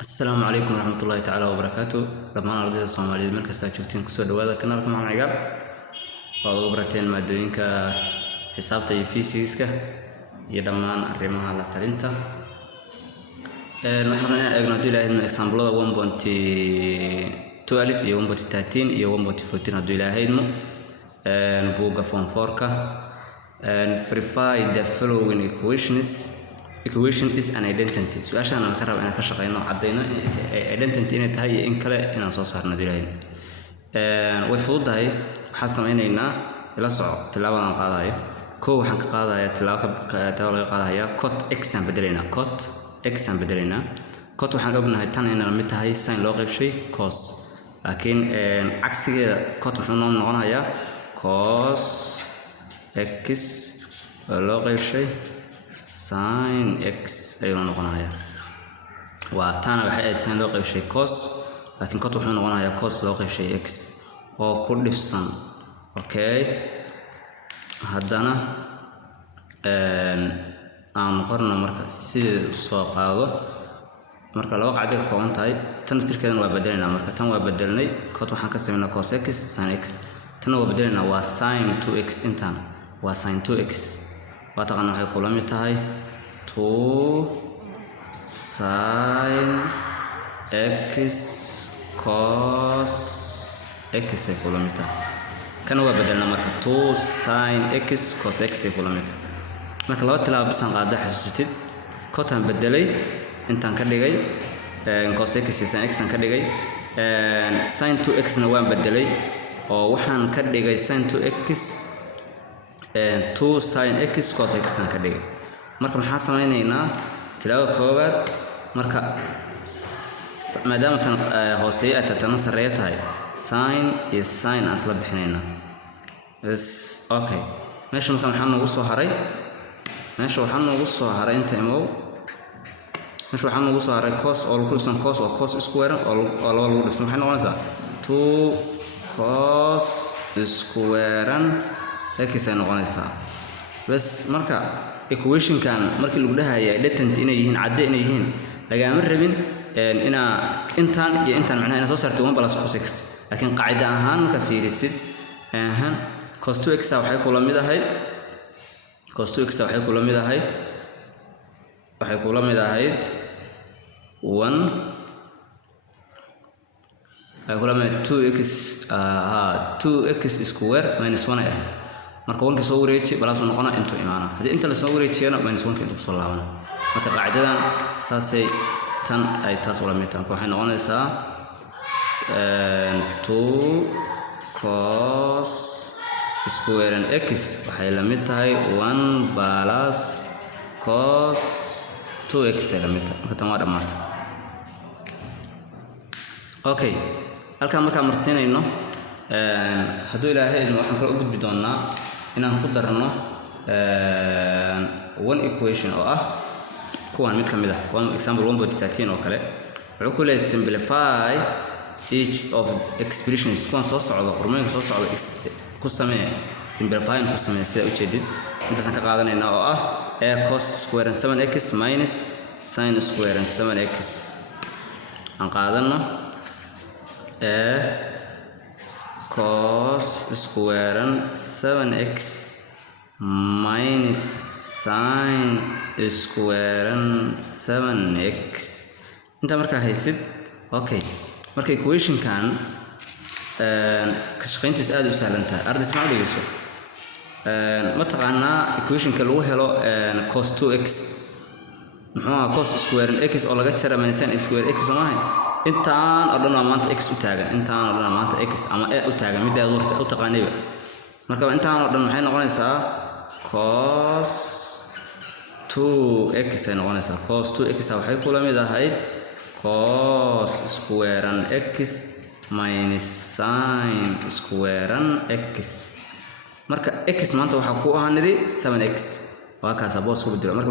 السلام عليكم ورحمة الله تعالى وبركاته. لما أرضي الصوماليين مركز تاجوتين كسود وهذا كنا لكم عن عقاب والله برتين مادوين كحسابتي فيزيكا يدمان الرماها على ترينتا. نحن أجمع دولا إن إكسامبل 1.2 ألف يو 1.13 يو 1.14 دولا هيدمو نبوغا فون فوركا verify the following equation is an identity. So عشان أنا كرر أنا كشغلنا عدينا identity إن تهي إن كلا إن صار نديرين. ويفوض هاي حسنا إننا إلى صعب تلاوة قاضية كو حنك قاضية تلاوة قاضية كوت إكس بدلنا كوت إكس بدلنا كوت وحنا قبلنا هاي تاني إن الميت هاي سين لغة شيء كوس لكن عكس كوت وحنا نقولنا هي كوس إكس لغة شيء sin x أيوة نقولنا وتانا بحيث sin لغة شيء cos لكن كتب إحنا نقولنا cos لغة شيء x أو كل فصل أوكي هدانا نقارن مركز سيد السواق هذا مركز لو قاعد كون تاي تنتظر كذا وبدلنا مركز تنا وبدلني كتب إحنا كسبنا cos x sin x تنا وبدلنا و sin 2x إنتان و sin 2x واتقنا هاي كلها متهاي 2 sin x cos x كلها متهاي كانوا بدلنا مركب 2 sin x cos x كلها متهاي مركب لو تلعب بس قاعدة حسيت كوتان بدلي انت كدغاي cos x sin x كدغاي sin 2x نوان بدلي oo waxaan ka dhigay sin 2x 2 sin x cos x aan ka dhigay marka maxaa sameeynaa tilaawo koobaad marka maadaama tan hooseeya tan sareeya tahay sin is sin asla bixinayna is okay meesha marka waxaan ugu soo haray inta imo meesha waxaan ugu soo haray cos oo lagu dhisan cos oo cos square oo lagu dhisan waxay noqonaysaa 2 cos square x ay noqonaysaa bas marka equation kan markii lagu dhahayo identity inay yihiin cadde inay yihiin lagama rabin ina intan iyo intan macnaheedu ina soo saarto 1 plus cos x laakiin qaacida ahaan ka fiirisid cos 2x waxay kula mid ahayd cos 2x waxay kula mid ahayd 1 ay kula mid 2x 2x square minus 1 ay marka 1 ka soo wareeji balaas uu noqonaa intuu imaana hadii inta la soo wareejiyana minus 1 ka intuu soo laabana marka qaacidadan saasay tan ay taas wala mid tahay waxay noqonaysaa 2 cos square x waxay la mid tahay 1 plus cos 2x ay la mid tahay marka tan waa dhamaatay okay halka marka marsiinayno hadduu ilaahay waxaan kala u gudbi doonaa inaan ku darno one equation oo ah kuwan mid kamid ah one example 1.13 oo kale wuxuu ku leeyahay simplify each of expressions kuwan soo socdo hormoonka soo socdo ku samee simplify ku samee sida u jeedid intaas ka qaadanayna oo ah a cos square 7x minus sin square 7x aan qaadano a cos square 7x minus sin square 7x inta marka haysid okay marka equation kan ka shaqeyntiisa aad u sahlan tahay ardays ma dhigayso ma taqaanaa equation ka lagu helo cos 2x muxuu cos square x oo laga jaro minus sin square x oo maahay intaan oo dhan maanta x u taagan intaan oo dhan maanta x ama a u taagan mid aad u taqaanayba marka intaan oo dhan maxay noqonaysaa cos 2x ay noqonaysaa cos 2x waxay kula mid ahayd cos square x minus sin square x marka x maanta waxa ku ahaan 7x waa kaas boos ku bedelo marka